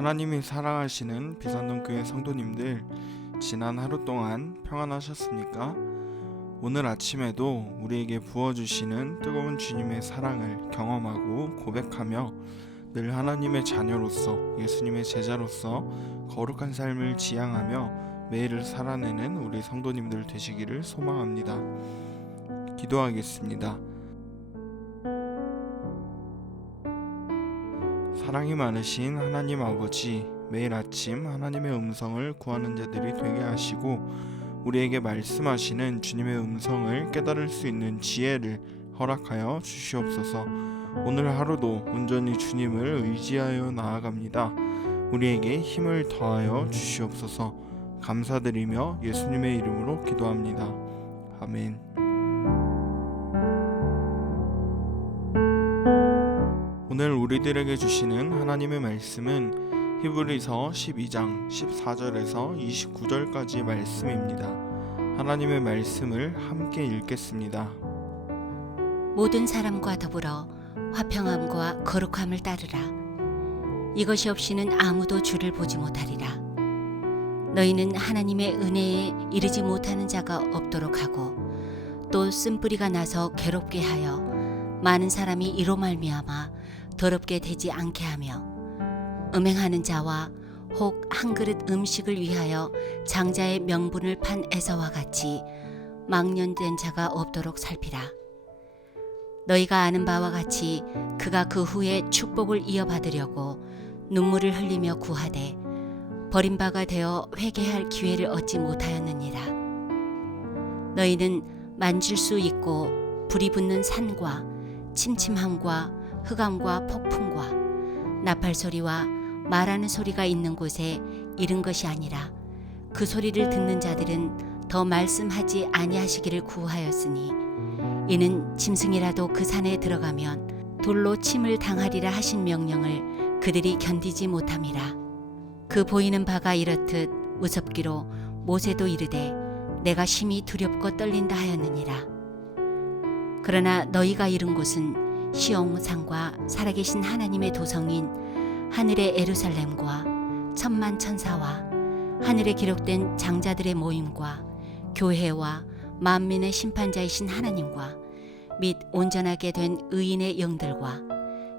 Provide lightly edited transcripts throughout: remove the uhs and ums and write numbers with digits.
하나님이 사랑하시는 비산동교회 성도님들, 지난 하루 동안 평안하셨습니까? 오늘 아침에도 우리에게 부어주시는 뜨거운 주님의 사랑을 경험하고 고백하며 늘 하나님의 자녀로서, 예수님의 제자로서 거룩한 삶을 지향하며 매일을 살아내는 우리 성도님들 되시기를 소망합니다. 기도하겠습니다. 사랑이 많으신 하나님 아버지, 매일 아침 하나님의 음성을 구하는 자들이 되게 하시고 우리에게 말씀하시는 주님의 음성을 깨달을 수 있는 지혜를 허락하여 주시옵소서. 오늘 하루도 온전히 주님을 의지하여 나아갑니다. 우리에게 힘을 더하여 주시옵소서. 감사드리며 예수님의 이름으로 기도합니다. 아멘. 오늘 우리들에게 주시는 하나님의 말씀은 히브리서 12장 14절에서 29절까지의 말씀입니다. 하나님의 말씀을 함께 읽겠습니다. 모든 사람과 더불어 화평함과 거룩함을 따르라. 이것이 없이는 아무도 주를 보지 못하리라. 너희는 하나님의 은혜에 이르지 못하는 자가 없도록 하고 또 쓴뿌리가 나서 괴롭게 하여 많은 사람이 이로 말미암아 더럽게 되지 않게 하며 음행하는 자와 혹 한 그릇 음식을 위하여 장자의 명분을 판 에서와 같이 망년된 자가 없도록 살피라. 너희가 아는 바와 같이 그가 그 후에 축복을 이어받으려고 눈물을 흘리며 구하되 버림바가 되어 회개할 기회를 얻지 못하였느니라. 너희는 만질 수 있고 불이 붙는 산과 침침함과 흑암과 폭풍과 나팔소리와 말하는 소리가 있는 곳에 이른 것이 아니라 그 소리를 듣는 자들은 더 말씀하지 아니하시기를 구하였으니 이는 짐승이라도 그 산에 들어가면 돌로 침을 당하리라 하신 명령을 그들이 견디지 못함이라. 그 보이는 바가 이렇듯 무섭기로 모세도 이르되 내가 심히 두렵고 떨린다 하였느니라. 그러나 너희가 이른 곳은 시온산과 살아계신 하나님의 도성인 하늘의 예루살렘과 천만 천사와 하늘에 기록된 장자들의 모임과 교회와 만민의 심판자이신 하나님과 및 온전하게 된 의인의 영들과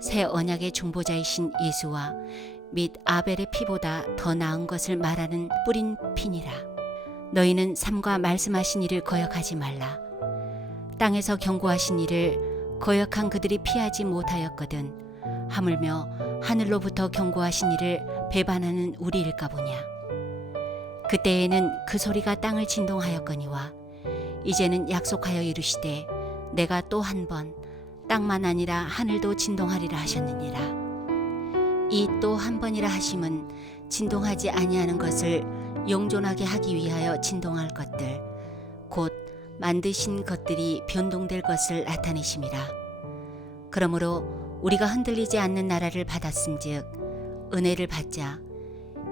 새 언약의 중보자이신 예수와 및 아벨의 피보다 더 나은 것을 말하는 뿌린 피니라. 너희는 삼가 말씀하신 이를 거역하지 말라. 땅에서 경고하신 이를 거역한 그들이 피하지 못하였거든 하물며 하늘로부터 경고하신 이를 배반하는 우리일까 보냐. 그때에는 그 소리가 땅을 진동하였거니와 이제는 약속하여 이르시되 내가 또 한 번 땅만 아니라 하늘도 진동하리라 하셨느니라. 이 또 한 번이라 하심은 진동하지 아니하는 것을 영존하게 하기 위하여 진동할 것들 곧 만드신 것들이 변동될 것을 나타내심이라. 그러므로 우리가 흔들리지 않는 나라를 받았은즉 은혜를 받자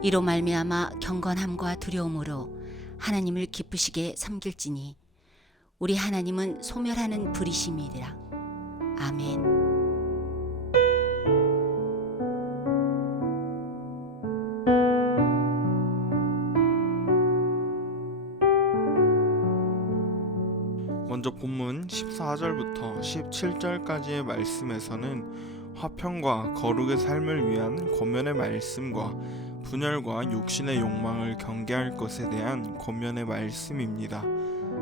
이로 말미암아 경건함과 두려움으로 하나님을 기쁘시게 섬길지니 우리 하나님은 소멸하는 불이심이라. 아멘. 먼저 본문 14절부터 17절까지의 말씀에서는 화평과 거룩의 삶을 위한 권면의 말씀과 분열과 육신의 욕망을 경계할 것에 대한 권면의 말씀입니다.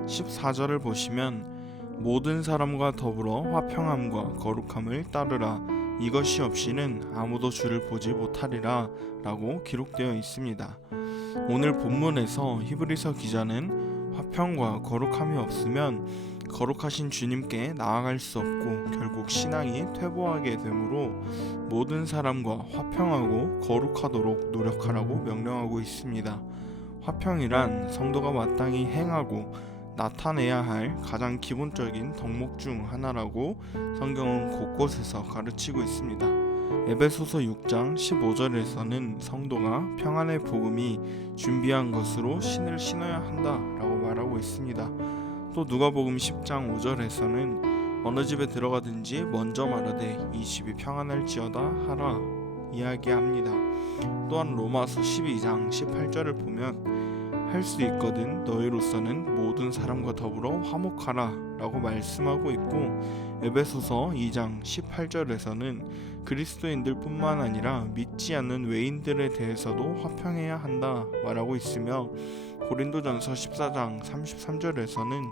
14절을 보시면 모든 사람과 더불어 화평함과 거룩함을 따르라. 이것이 없이는 아무도 주를 보지 못하리라 라고 기록되어 있습니다. 오늘 본문에서 히브리서 기자는 화평과 거룩함이 없으면 거룩하신 주님께 나아갈 수 없고 결국 신앙이 퇴보하게 되므로 모든 사람과 화평하고 거룩하도록 노력하라고 명령하고 있습니다. 화평이란 성도가 마땅히 행하고 나타내야 할 가장 기본적인 덕목 중 하나라고 성경은 곳곳에서 가르치고 있습니다. 에베소서 6장 15절에서는 성도가 평안의 복음이 준비한 것으로 신을 신어야 한다라고 말하고 있습니다. 또 누가복음 10장 5절에서는 어느 집에 들어가든지 먼저 말하되 이 집이 평안할지어다 하라 이야기합니다. 또한 로마서 12장 18절을 보면 할 수 있거든 너희로서는 모든 사람과 더불어 화목하라 라고 말씀하고 있고, 에베소서 2장 18절에서는 그리스도인들 뿐만 아니라 믿지 않는 외인들에 대해서도 화평해야 한다 말하고 있으며, 고린도전서 14장 33절에서는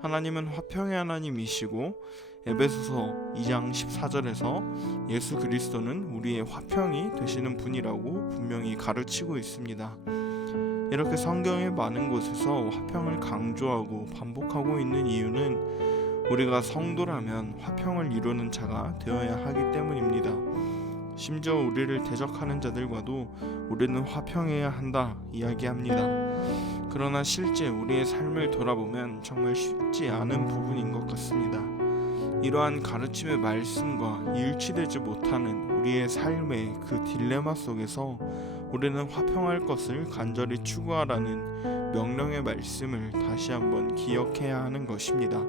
하나님은 화평의 하나님이시고, 에베소서 2장 14절에서 예수 그리스도는 우리의 화평이 되시는 분이라고 분명히 가르치고 있습니다. 이렇게 성경의 많은 곳에서 화평을 강조하고 반복하고 있는 이유는 우리가 성도라면 화평을 이루는 자가 되어야 하기 때문입니다. 심지어 우리를 대적하는 자들과도 우리는 화평해야 한다 이야기합니다. 그러나 실제 우리의 삶을 돌아보면 정말 쉽지 않은 부분인 것 같습니다. 이러한 가르침의 말씀과 일치되지 못하는 우리의 삶의 그 딜레마 속에서 우리는 화평할 것을 간절히 추구하라는 명령의 말씀을 다시 한번 기억해야 하는 것입니다.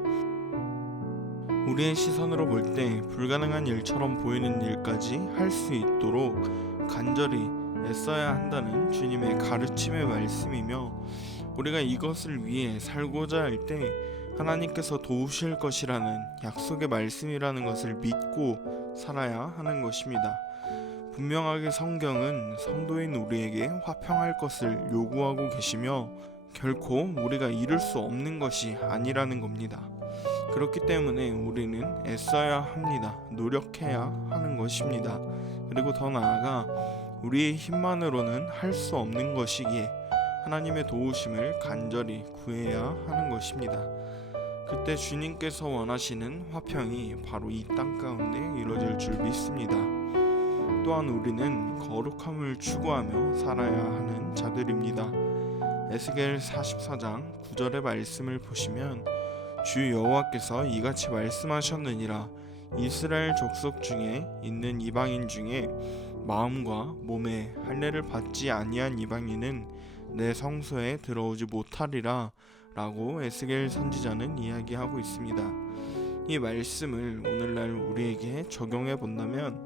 우리의 시선으로 볼 때 불가능한 일처럼 보이는 일까지 할 수 있도록 간절히 애써야 한다는 주님의 가르침의 말씀이며, 우리가 이것을 위해 살고자 할 때 하나님께서 도우실 것이라는 약속의 말씀이라는 것을 믿고 살아야 하는 것입니다. 분명하게 성경은 성도인 우리에게 화평할 것을 요구하고 계시며 결코 우리가 이룰 수 없는 것이 아니라는 겁니다. 그렇기 때문에 우리는 애써야 합니다. 노력해야 하는 것입니다. 그리고 더 나아가 우리의 힘만으로는 할 수 없는 것이기에 하나님의 도우심을 간절히 구해야 하는 것입니다. 그때 주님께서 원하시는 화평이 바로 이 땅 가운데 이루어질 줄 믿습니다. 또한 우리는 거룩함을 추구하며 살아야 하는 자들입니다. 에스겔 44장 9절의 말씀을 보시면 주 여호와께서 이같이 말씀하셨느니라. 이스라엘 족속 중에 있는 이방인 중에 마음과 몸에 할례를 받지 아니한 이방인은 내 성소에 들어오지 못하리라 라고 에스겔 선지자는 이야기하고 있습니다. 이 말씀을 오늘날 우리에게 적용해 본다면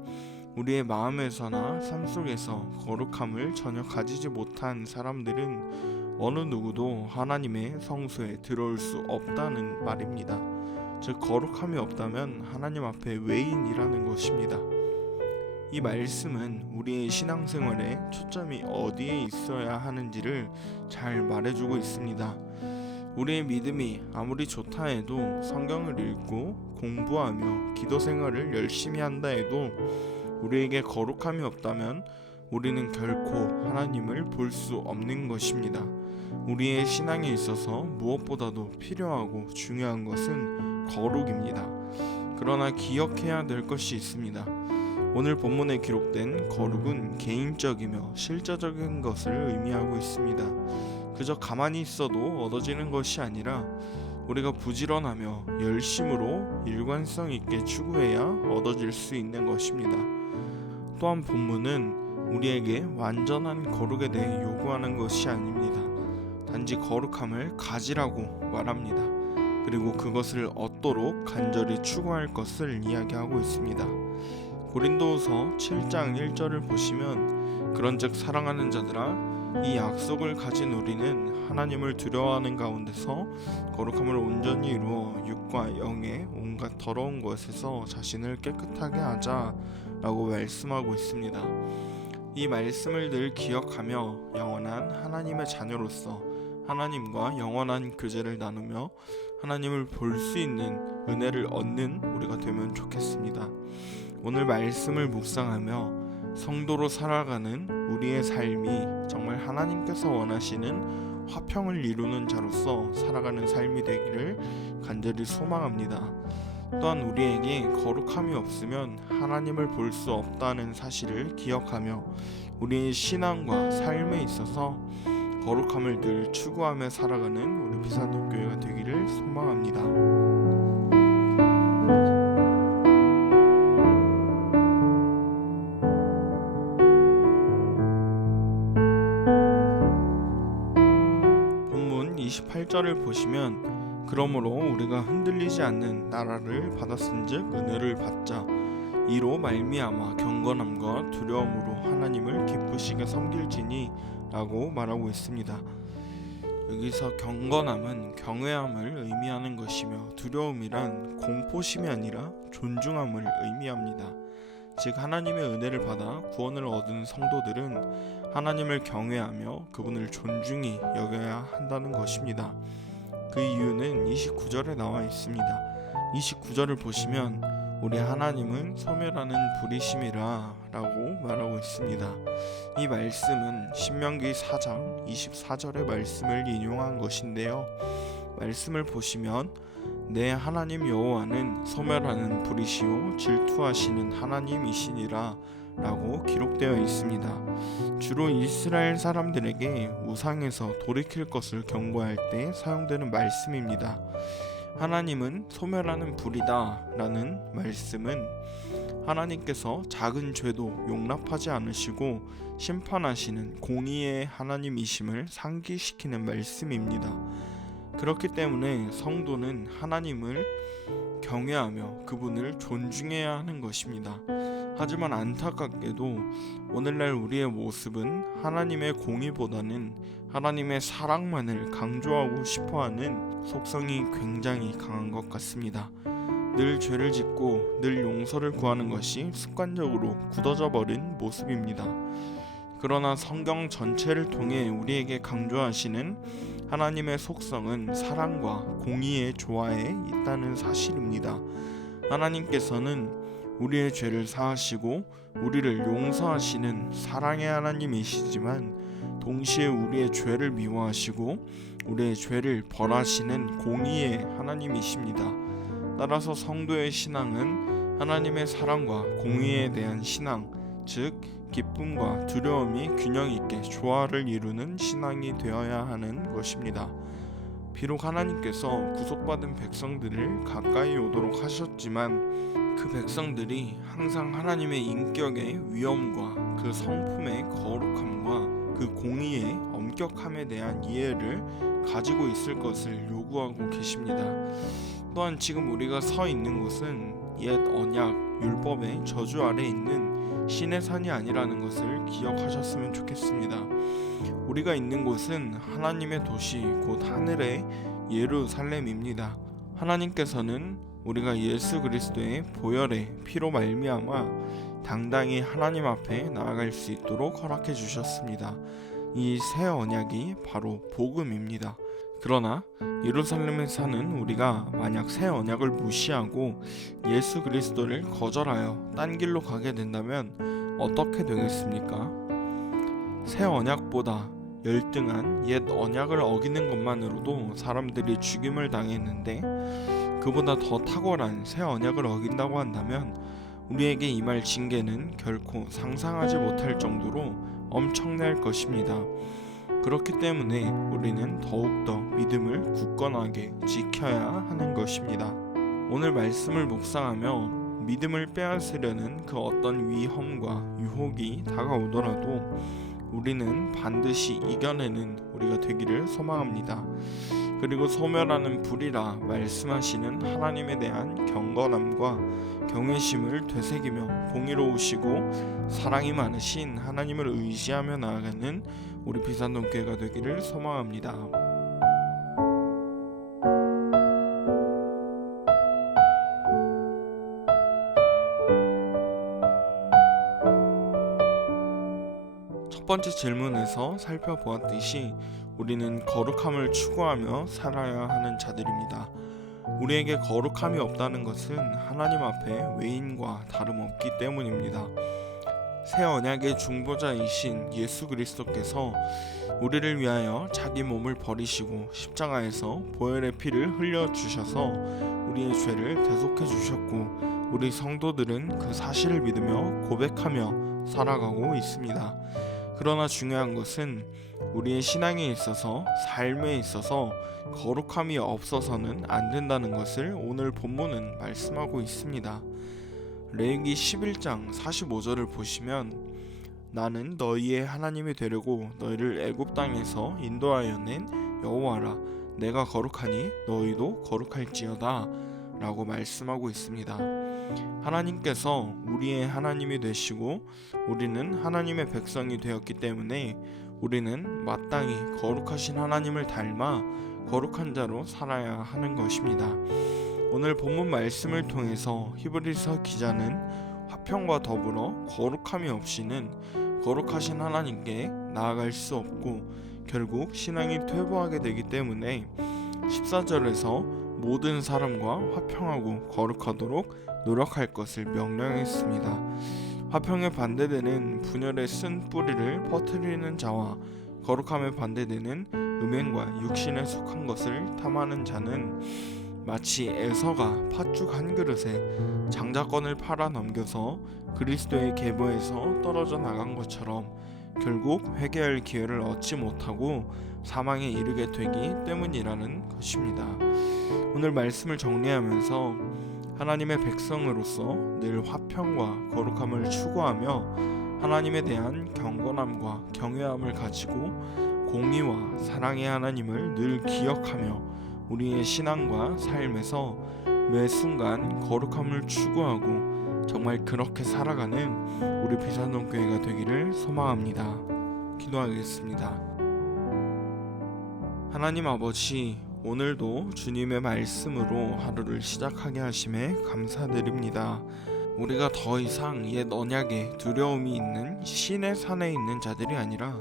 우리의 마음에서나 삶 속에서 거룩함을 전혀 가지지 못한 사람들은 어느 누구도 하나님의 성소에 들어올 수 없다는 말입니다. 즉 거룩함이 없다면 하나님 앞에 외인이라는 것입니다. 이 말씀은 우리의 신앙생활에 초점이 어디에 있어야 하는지를 잘 말해주고 있습니다. 우리의 믿음이 아무리 좋다 해도 성경을 읽고 공부하며 기도 생활을 열심히 한다 해도 우리에게 거룩함이 없다면 우리는 결코 하나님을 볼 수 없는 것입니다. 우리의 신앙에 있어서 무엇보다도 필요하고 중요한 것은 거룩입니다. 그러나 기억해야 될 것이 있습니다. 오늘 본문에 기록된 거룩은 개인적이며 실제적인 것을 의미하고 있습니다. 그저 가만히 있어도 얻어지는 것이 아니라 우리가 부지런하며 열심으로 일관성 있게 추구해야 얻어질 수 있는 것입니다. 또한 본문은 우리에게 완전한 거룩에 대해 요구하는 것이 아닙니다. 단지 거룩함을 가지라고 말합니다. 그리고 그것을 얻도록 간절히 추구할 것을 이야기하고 있습니다. 고린도후서 7장 1절을 보시면 그런즉 사랑하는 자들아 이 약속을 가진 우리는 하나님을 두려워하는 가운데서 거룩함을 온전히 이루어 육과 영의 온갖 더러운 것에서 자신을 깨끗하게 하자 라고 말씀하고 있습니다. 이 말씀을 늘 기억하며 영원한 하나님의 자녀로서 하나님과 영원한 교제를 나누며 하나님을 볼 수 있는 은혜를 얻는 우리가 되면 좋겠습니다. 오늘 말씀을 묵상하며 성도로 살아가는 우리의 삶이 정말 하나님께서 원하시는 화평을 이루는 자로서 살아가는 삶이 되기를 간절히 소망합니다. 또한 우리에게 거룩함이 없으면 하나님을 볼 수 없다는 사실을 기억하며 우리의 신앙과 삶에 있어서 거룩함을 늘 추구하며 살아가는 우리 비산도교회가 되기를 소망합니다. 본문 28절을 보시면 그러므로 우리가 흔들리지 않는 나라를 받았은즉 은혜를 받자 이로 말미암아 경건함과 두려움으로 하나님을 기쁘시게 섬길지니 라고 말하고 있습니다. 여기서 경건함은 경외함을 의미하는 것이며 두려움이란 공포심이 아니라 존중함을 의미합니다. 즉 하나님의 은혜를 받아 구원을 얻은 성도들은 하나님을 경외하며 그분을 존중히 여겨야 한다는 것입니다. 그 이유는 29절에 나와 있습니다. 29절을 보시면 우리 하나님은 소멸하는 불이심이라 라고 말하고 있습니다. 이 말씀은 신명기 4장 24절의 말씀을 인용한 것인데요. 말씀을 보시면 내 하나님 여호와는 소멸하는 불이시요 질투하시는 하나님이시니라 라고 기록되어 있습니다. 주로 이스라엘 사람들에게 우상에서 돌이킬 것을 경고할 때 사용되는 말씀입니다. 하나님은 소멸하는 불이다 라는 말씀은 하나님께서 작은 죄도 용납하지 않으시고 심판하시는 공의의 하나님이심을 상기시키는 말씀입니다. 그렇기 때문에 성도는 하나님을 경외하며 그분을 존중해야 하는 것입니다. 하지만 안타깝게도 오늘날 우리의 모습은 하나님의 공의보다는 하나님의 사랑만을 강조하고 싶어하는 속성이 굉장히 강한 것 같습니다. 늘 죄를 짓고 늘 용서를 구하는 것이 습관적으로 굳어져 버린 모습입니다. 그러나 성경 전체를 통해 우리에게 강조하시는 하나님의 속성은 사랑과 공의의 조화에 있다는 사실입니다. 하나님께서는 우리의 죄를 사하시고 우리를 용서하시는 사랑의 하나님이시지만 동시에 우리의 죄를 미워하시고 우리의 죄를 벌하시는 공의의 하나님이십니다. 따라서 성도의 신앙은 하나님의 사랑과 공의에 대한 신앙, 즉 기쁨과 두려움이 균형 있게 조화를 이루는 신앙이 되어야 하는 것입니다. 비록 하나님께서 구속받은 백성들을 가까이 오도록 하셨지만 그 백성들이 항상 하나님의 인격의 위엄과 그 성품의 거룩함과 그 공의의 엄격함에 대한 이해를 가지고 있을 것을 요구하고 계십니다. 또한 지금 우리가 서 있는 곳은 옛 언약 율법의 저주 아래 있는 신의 산이 아니라는 것을 기억하셨으면 좋겠습니다. 우리가 있는 곳은 하나님의 도시 곧 하늘의 예루살렘입니다. 하나님께서는 우리가 예수 그리스도의 보혈의 피로 말미암아 당당히 하나님 앞에 나아갈 수 있도록 허락해 주셨습니다. 이 새 언약이 바로 복음입니다. 그러나 예루살렘에 사는 우리가 만약 새 언약을 무시하고 예수 그리스도를 거절하여 딴 길로 가게 된다면 어떻게 되겠습니까? 새 언약보다 열등한 옛 언약을 어기는 것만으로도 사람들이 죽임을 당했는데 그보다 더 탁월한 새 언약을 어긴다고 한다면 우리에게 임할 징계는 결코 상상하지 못할 정도로 엄청날 것입니다. 그렇기 때문에 우리는 더욱더 믿음을 굳건하게 지켜야 하는 것입니다. 오늘 말씀을 묵상하며 믿음을 빼앗으려는 그 어떤 위험과 유혹이 다가오더라도 우리는 반드시 이겨내는 우리가 되기를 소망합니다. 그리고 소멸하는 불이라 말씀하시는 하나님에 대한 경건함과 경외심을 되새기며 공의로우시고 사랑이 많으신 하나님을 의지하며 나아가는 우리 비산동교회가 되기를 소망합니다. 첫 번째 질문에서 살펴보았듯이 우리는 거룩함을 추구하며 살아야 하는 자들입니다. 우리에게 거룩함이 없다는 것은 하나님 앞에 외인과 다름없기 때문입니다. 새 언약의 중보자이신 예수 그리스도께서 우리를 위하여 자기 몸을 버리시고 십자가에서 보혈의 피를 흘려주셔서 우리의 죄를 대속해 주셨고 우리 성도들은 그 사실을 믿으며 고백하며 살아가고 있습니다. 그러나 중요한 것은 우리의 신앙에 있어서 삶에 있어서 거룩함이 없어서는 안 된다는 것을 오늘 본문은 말씀하고 있습니다. 레위기 11장 45절을 보시면 나는 너희의 하나님이 되려고 너희를 애굽 땅에서 인도하여 낸 여호와라 내가 거룩하니 너희도 거룩할지어다 라고 말씀하고 있습니다. 하나님께서 우리의 하나님이 되시고 우리는 하나님의 백성이 되었기 때문에 우리는 마땅히 거룩하신 하나님을 닮아 거룩한 자로 살아야 하는 것입니다. 오늘 본문 말씀을 통해서 히브리서 기자는 화평과 더불어 거룩함이 없이는 거룩하신 하나님께 나아갈 수 없고 결국 신앙이 퇴보하게 되기 때문에 14절에서 모든 사람과 화평하고 거룩하도록 노력할 것을 명령했습니다. 화평에 반대되는 분열의 쓴 뿌리를 퍼뜨리는 자와 거룩함에 반대되는 음행과 육신에 속한 것을 탐하는 자는 마치 에서가 팥죽 한 그릇에 장자권을 팔아 넘겨서 그리스도의 계보에서 떨어져 나간 것처럼 결국 회개할 기회를 얻지 못하고 사망에 이르게 되기 때문이라는 것입니다. 오늘 말씀을 정리하면서 하나님의 백성으로서 늘 화평과 거룩함을 추구하며 하나님에 대한 경건함과 경외함을 가지고 공의와 사랑의 하나님을 늘 기억하며 우리의 신앙과 삶에서 매 순간 거룩함을 추구하고 정말 그렇게 살아가는 우리 비산동교회가 되기를 소망합니다. 기도하겠습니다. 하나님 아버지, 오늘도 주님의 말씀으로 하루를 시작하게 하심에 감사드립니다. 우리가 더 이상 옛 언약에 두려움이 있는 신의 산에 있는 자들이 아니라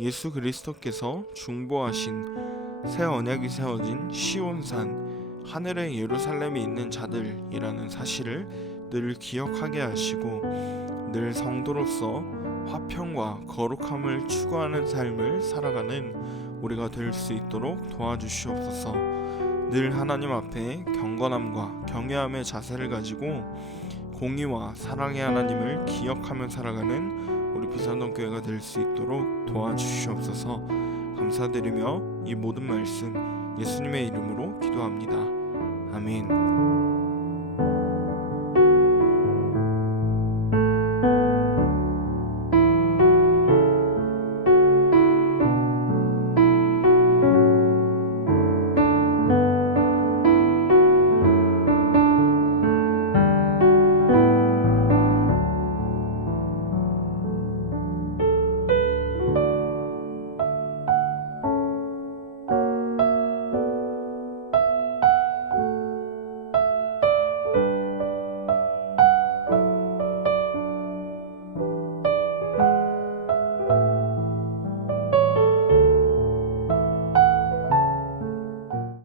예수 그리스도께서 중보하신 새 언약이 세워진 시온산, 하늘의 예루살렘에 있는 자들이라는 사실을 늘 기억하게 하시고 늘 성도로서 화평과 거룩함을 추구하는 삶을 살아가는 우리가 될 수 있도록 도와주시옵소서. 늘 하나님 앞에 경건함과 경외함의 자세를 가지고 공의와 사랑의 하나님을 기억하며 살아가는 우리 비산동교회가 될 수 있도록 도와주시옵소서. 감사드리며 이 모든 말씀 예수님의 이름으로 기도합니다. 아멘.